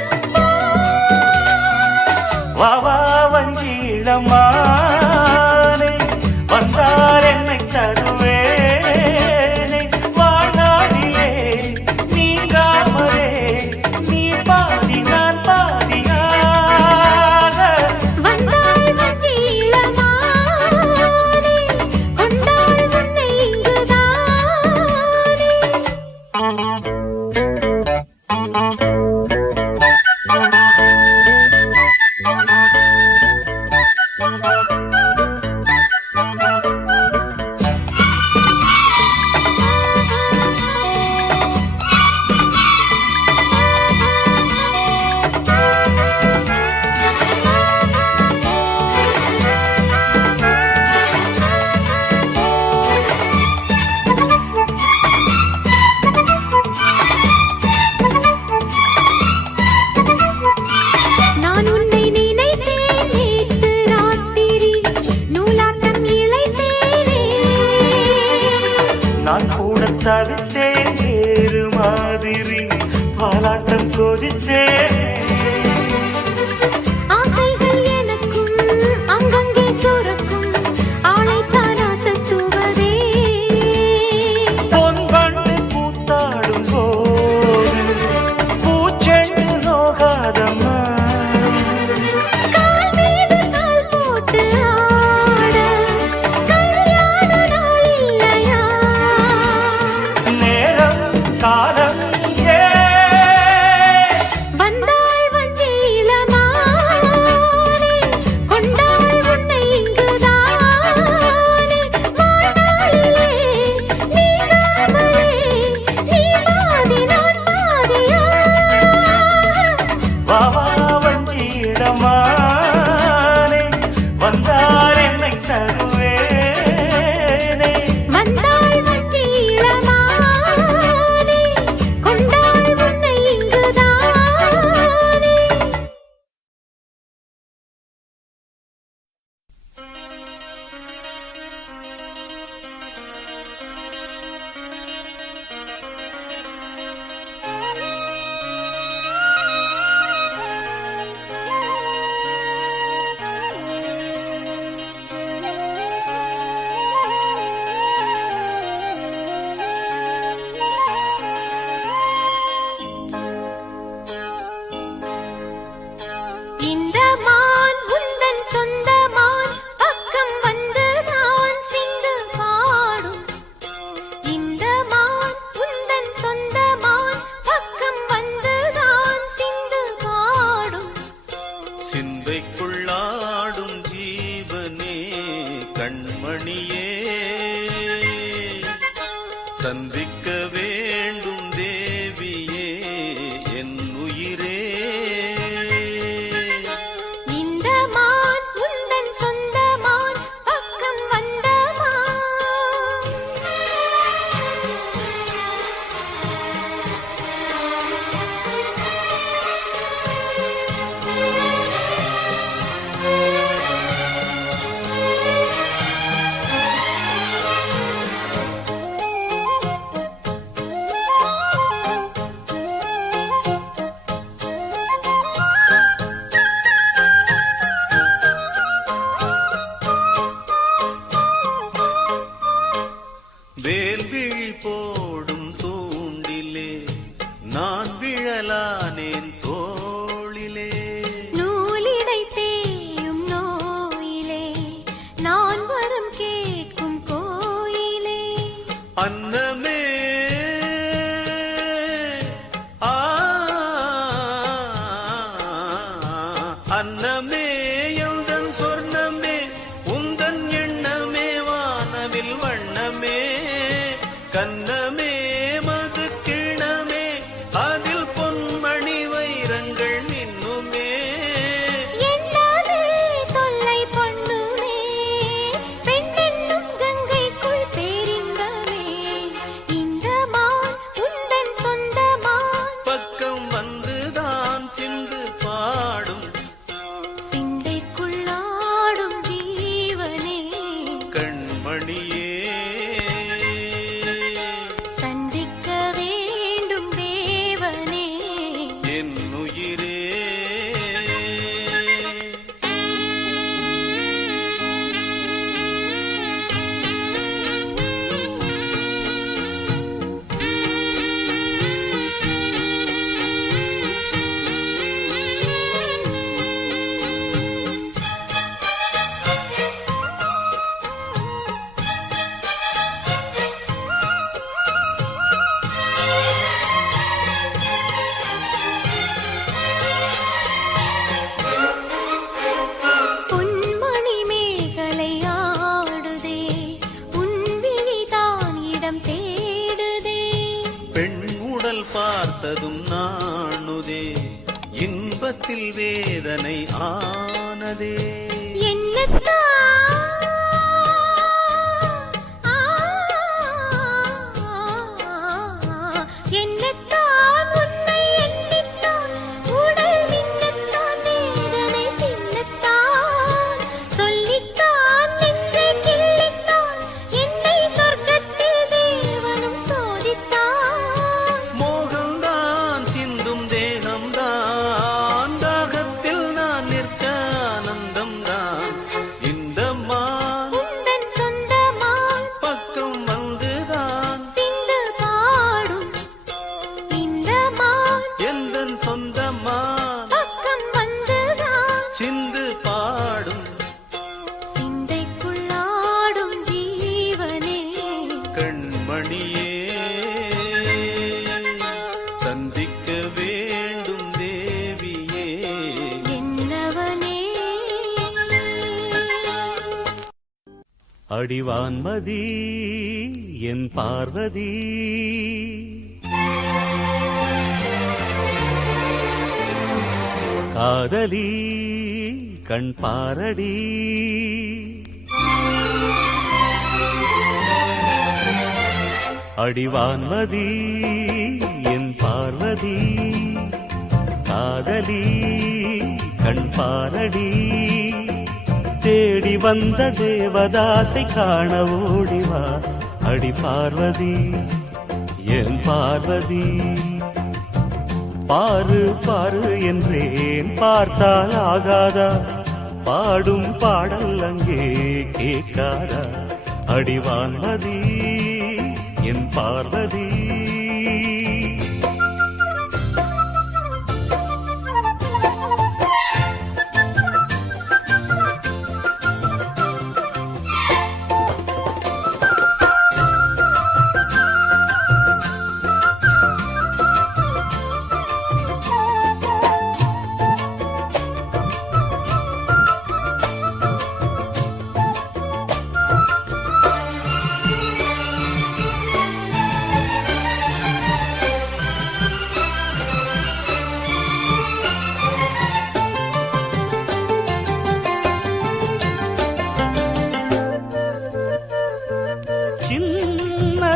வா வா வஞ்சிடமானே வந்தால் என்னை தருவேனே வாழ்நாளிலே நீங்காமலே நீ பாதி நான் பாதியாக வந்தாள் வஞ்சி இளமானே கொண்டாள் உன்னை இங்குதானே நான் உன்னை நினைத்தேன் நேற்று ராத்திரி நூலாட்டம் இழைத்தேனே நான் கூட தவித்தேன் வேறு மாதிரி பாலாட்டம் கொதித்தேன் ஆசைகள் எனக்கும் அங்கங்கே சுரக்கும் ஆளைத்தான் அசத்துவதே பொன்வண்டு கூத்தாடும் போது பூச்செண்டு நோகாதம்மா கால் மீது கால் போட்டு ஆட கல்யாண நாள் இல்லையா நேரம் காலம் ஏ வந்தாள் முதல் பார்த்ததும் நாணுதே இன்பத்தில் வேதனை ஆனதே சிந்து பாடும் சிந்தைக்குள்ளாடும் ஜீவனே கண்மணியே சந்திக்க வேண்டும் தேவியே என்னவனே அடிவான்மதி என் பார்வதி காதலி கண் பாரடி அடிவான்மதி என் பார்வதி காதலி கண் பாரடி தேடி வந்த தேவதாசை காண ஓடிவா அடி பார்வதி என் பார்வதி பாரு பாரு என்றேன் பார்த்தால் ஆகாதா பாடும் பாடல் அங்கே கேட்காதா அடிவான்மதி என் பார்வதி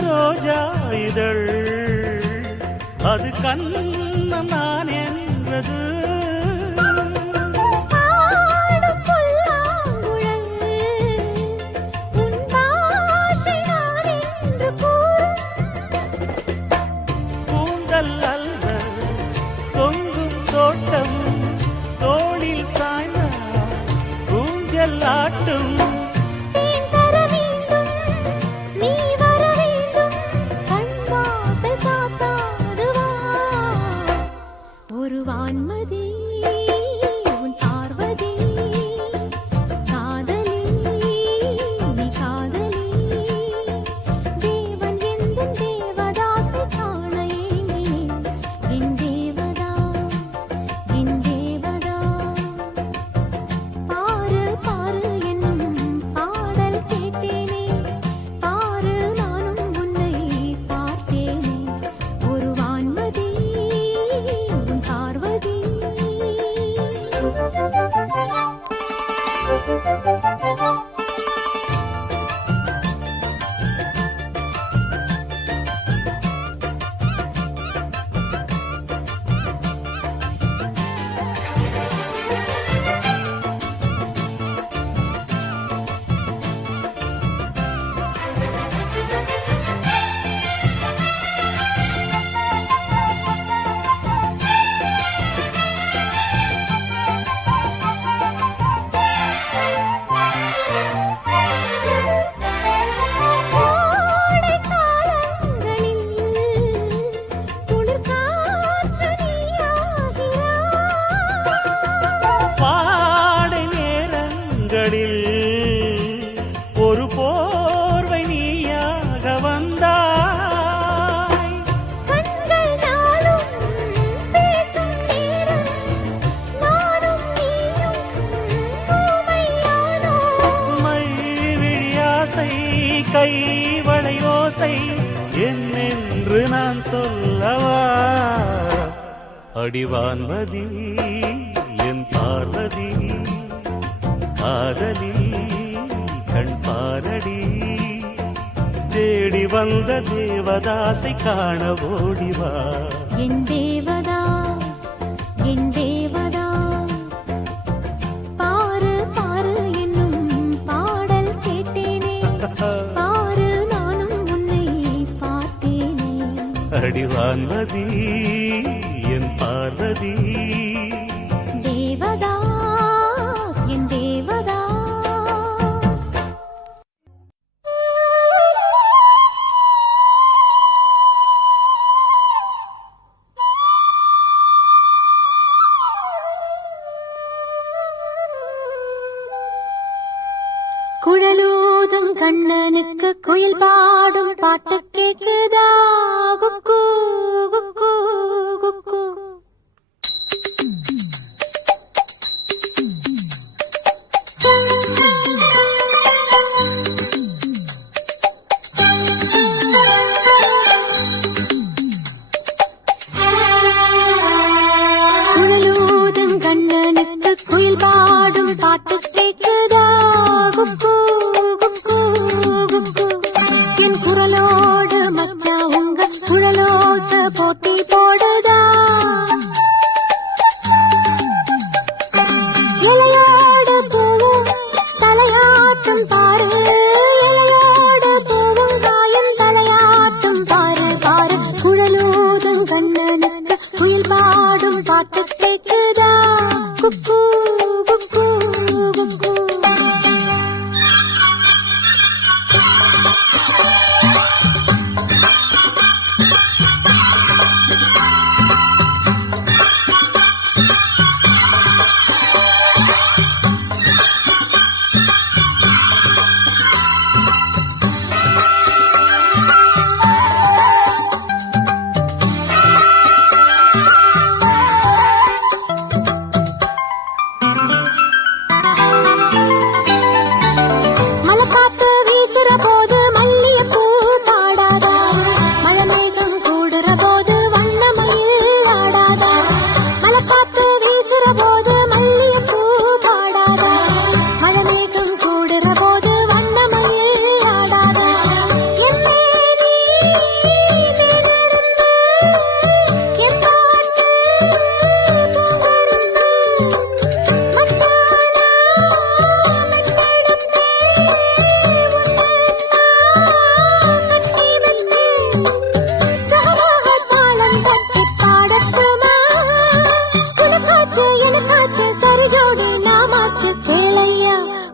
ரோஜா இதழ் அது கண்ணம் நான் என்றது கூந்தல் அல்ல தொங்கும் தோட்டம் தோளில் சாய்ந்த கூஞ்சல் ஆட்டும் ஒரு வான்மதி அடிவான்மதி என் பார்வதி காதலி கண் பாரடி தேடி வந்த தேவதாசை காண ஓடிவா என் தேவதாஸ் என் தேவதாஸ் பாரு பாரு என்னும் பாடல் கேட்டேனே பாரு நானும் உன்னை பார்த்தேனே அடிவான்மதி என் பார்வதி தேவதாஸ் என் தேவதாஸ் குழலூதும் கண்ணனுக்கு குயில் பாடும் பாட்டு கேக்குதா குக்கு குக்கு குக்கு குழலூதும் கண்ணனுக்கு குயில் பாடும் பாட்டு கேக்குதா குக்கு குக்கு குக்கு என் குரலோடு மச்சா உங்க குழலோச போட்டி போடுதா இலையோடு பூவும் தலையாட்டும் பாரு இலையோடு பூவும் காயும் தலையாட்டும் பாரு பாரு குழலோதும் கண்ணனுக்கு குயில் பாடும் பாட்டு கேக்குதா குக்கு குக்கு குக்கு மலைக்காத்து வீசுற போது மல்லிகைப்பூ பாடாதா மழைமேகம் கூடுற போது வண்ணமயில் ஆடாதா மலைக்காத்து வீசுற போது மல்லிகைப்பூ பாடாதா மழைமேகம் கூடுற போது வண்ணமயில் ஆடாதா என்னே நீ நினைந்து என் பாட்டு புகழ்ந்து மத்தானா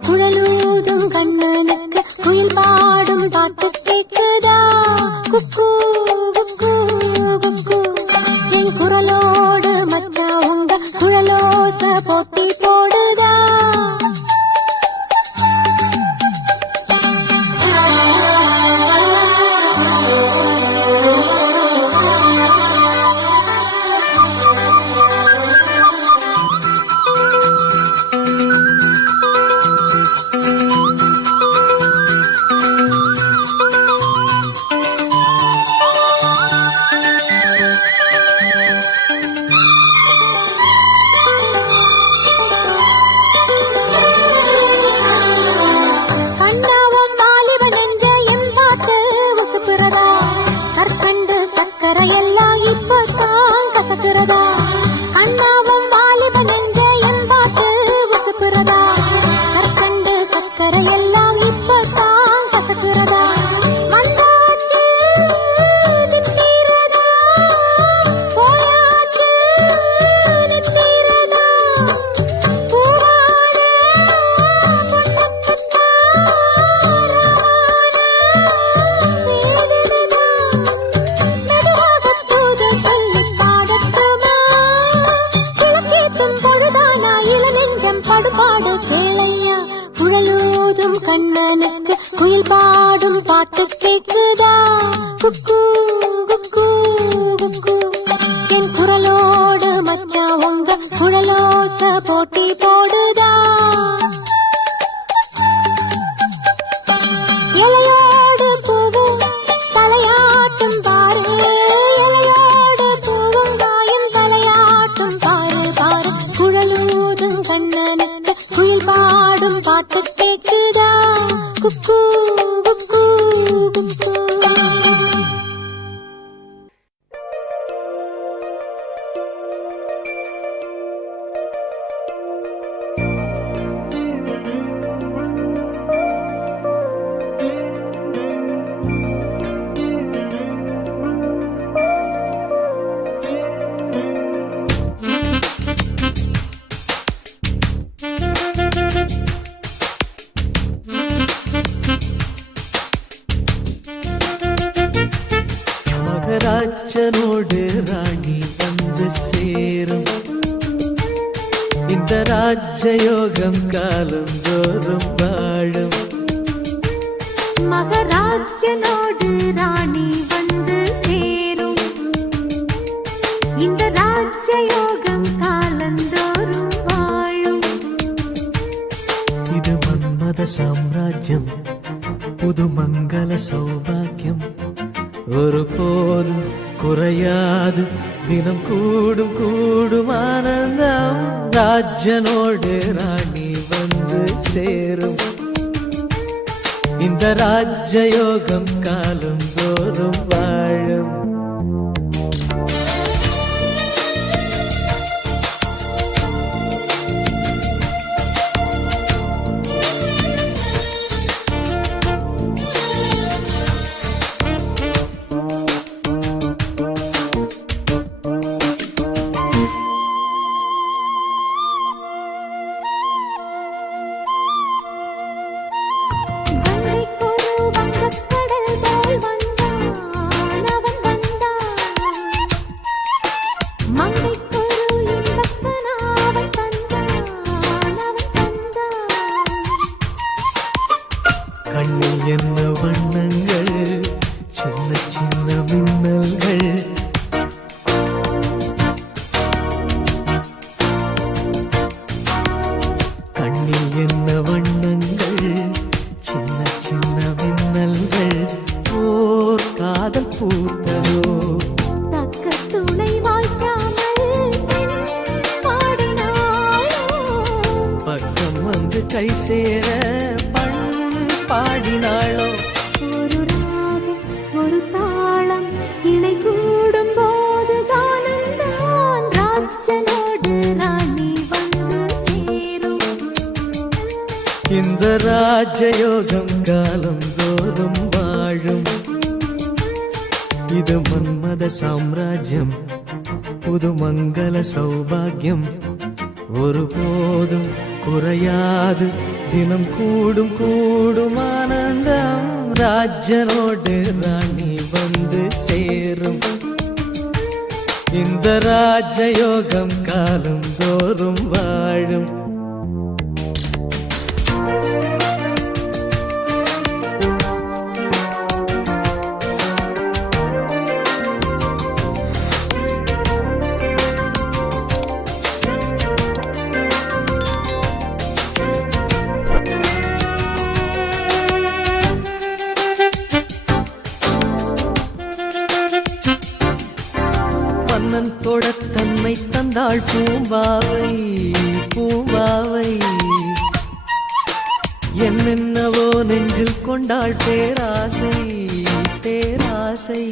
குழலூதும் கண்ணனுக்கு குயில் பாடும் பாட்டு கேக்குதா குக்கு குக்கு குக்கு என் குரலோடு மச்சா உங்க குழலோச போட்டி போடுதா கண்ணாவும் வாலிபன் என்ற என் பாட்டு உசுப்புறதா கற்கண்டு சக்கரை எல்லாம் இப்பதான் கசக்குறதா கண்ணாவும் வாலிபன் என்ற என் பாட்டு உசுப்புறதா கற்கண்டு சக்கரை எல்லாம் இப்பதான் கசக்குறதா வந்தாச்சு நிற்கிறதா போயாச்சு நிற்கிறதா பூவான பொன்னுக்குத்தா மெதுவாக தூது சொல்லி பாடட்டுமா பாட்டு கேக்குதா குக்கு குக்கு குக்கு. மகராஜனோடு ராணி வந்து சேரும் இந்த ராஜயோகம் காலம் தோறும் வாழும். மகராஜனோடு ராணி வந்து சேரும் இந்த ராஜயோகம் காலந்தோறும் வாழும். இது மன்மத சாம்ராஜ்யம் புது மங்கள சௌபாக்கியம் ஒருபோதும் குறையாது தினம் கூடும் கூடும் ஆனந்தம். ராஜனோடு ராணி வந்து சேரும் இந்த ராஜயோகம் காலம் தோறும் வாழும். கண்ணில் என்ன வண்ணங்கள் சின்ன சின்ன மின்னல்கள் கண்ணில் என்ன வண்ணங்கள் சின்ன சின்ன மின்னல்கள் ஓர் காதல் பூத்ததோ தக்க துணை வாய்க்காமல் பாடினாயோ பக்கம் வந்து கை சேர பாடினாளோ. ஒரு ராகம் ஒரு தாளம் இணை கூடும் போது கானந்தான். ராஜனோடு ராணி வந்து சேரும் இந்த ராஜயோகம் காலம் தோறும் வாழும். இது மன்மத சாம்ராஜ்யம் புது மங்கள சௌபாகியம் ஒருபோதும் குறையாது தினம் கூடும் கூடும் ஆனந்தம். ராஜனோடு ராணி வந்து சேரும் இந்த ராஜயோகம் காலம் தோறும் வாழும். மன்னன் தொட தன்னை தந்தாள் பூம்பாவை பூம்பாவை என்னென்னவோ நெஞ்சில் கொண்டாள் பேராசை பேராசை.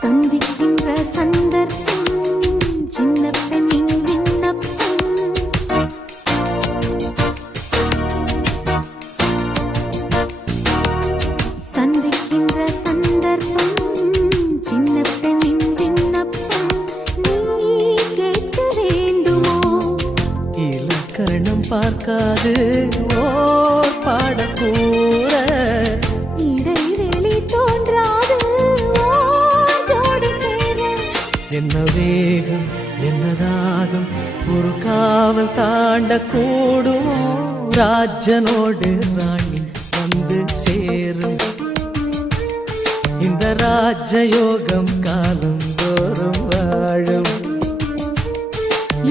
சந்திக்கின்ற சந்தர்ப்பம் சின்ன பெண்ணின் விண்ணப்பம். சந்திக்கின்ற சந்தர்ப்பம் சின்ன பெண்ணின் விண்ணப்பம். நீ கேட்க வேண்டுமோ இலக்கணம் பார்க்காது ஓர் பாடக்கூற இடைவெளி தோன்றாது ஓடோடி சேர. என்ன வேகம் என்ன தாகம் ஒரு காவல் தாண்ட கூடுமோ. ராஜனோடு ராணி வந்து சேரும் இந்த ராஜயோகம் காலம் தோறும் வாழும்.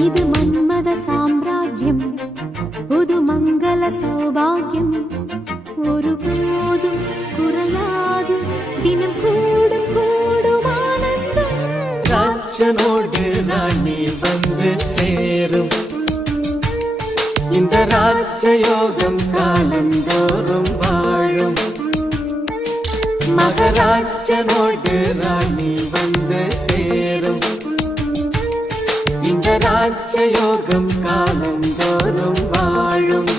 இது மன்மத சாம்ராஜ்யம் புது மங்கள சௌபாகியம் ஒருபோதும் குறையாது தினம் கூடும் கூடும் ஆனந்தம். ராஜனோடு ராணி வந்து சேரும் இந்த ராஜயோகம் காலந்தோறும் வாழும் மகராஜனோடு ராணி வந்து சேரும் இந்த ராஜயோகம் காலந்தோறும் வாழும்.